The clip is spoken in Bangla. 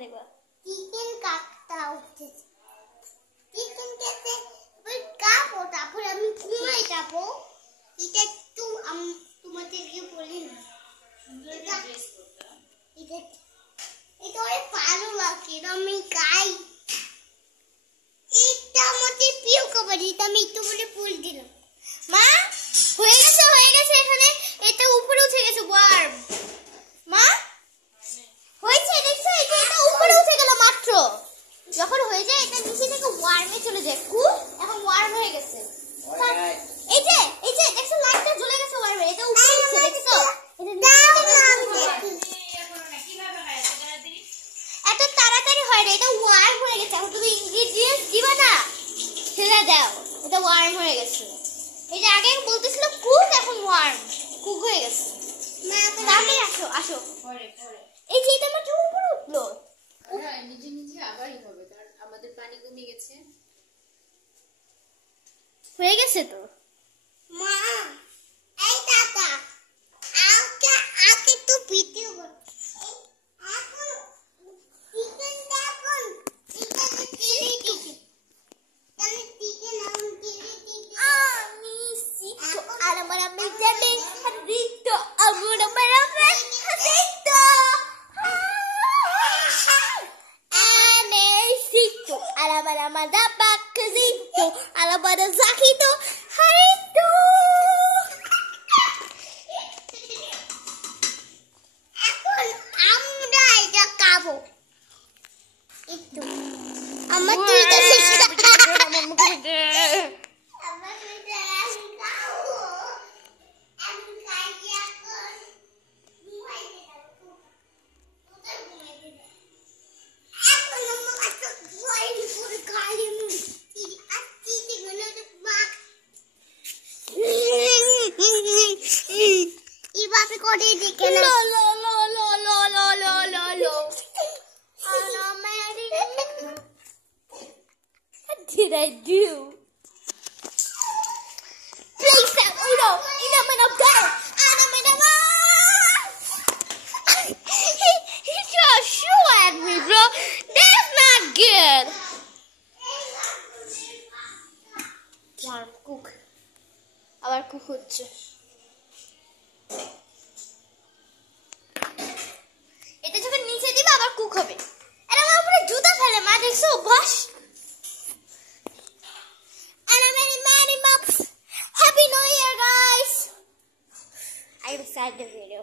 দেখবা চিকেন কাকটা উঠেছে চিকেন খেতে কাপো তারপর আমি ঘুমাই যাবো এটা একটু তোমাদেরকে বলি না এটা অনেক ভালো লাগে আমি গাই এটা আমাদের প্রিয় খাবার এটা আমি একটু বলে ফুল দিলাম মা হয়ে গেছে এখানে এটা উপরে উঠে গেছে ওয়ার্ম মা হয়েছে দেখছো এটা উপরে উঠে গেল মাত্র যখন হয়ে যায় এটা নিচে থেকে ওয়ার্মে চলে যায় কুল এখন ওয়ার্ম হয়ে গেছে এই যে দেখছো লাইটটা জ্বলে গেছে ওয়ার্মে এটা উপরে উঠছে দেখছো এত তাড়াতাড়ি হয় না এটা ওয়ার্ম হয়ে গেছে এখন তুমি ইনগ্রেডিয়েন্টস দিবা না সেটা দাও এটা ওয়ার্ম হয়ে গেছে এই যে আগে বলতেছিল কুক এখন ওয়ার্ম কুক হয়ে গেছে তাহলে আসো এই যে এটা মাত্র উপরে উঠলো নিজে আবারই হবে কারণ আমাদের পানি কমে গেছে হয়ে গেছে তো মা এই দাদা আকে তো ভিডিও কর এখন চিকেন দেখুন চিকেন আমি চিকেন আমি সিটো আলামারা মেজাবে রিটো আগুরা মারাবে হাসিটো ane sito alamara madaba kazito alamara zakito harito এখন আমরা এটা খাবো একটু আমার তো এটা শেষ ইবাবে করে দেখে না What did I do? Please that Uno! Ina manabda! Ana manaba! He threw a shoe at me, bro! That's not good! Warm cook. আবার কুক হচ্ছে এটা যখন নিচে দিবা আবার কুক হবে আর আমার উপরে জুতা ফেলে মা দেখছো বস and I'm in Mary Mops. Happy New Year, guys! I decided the video.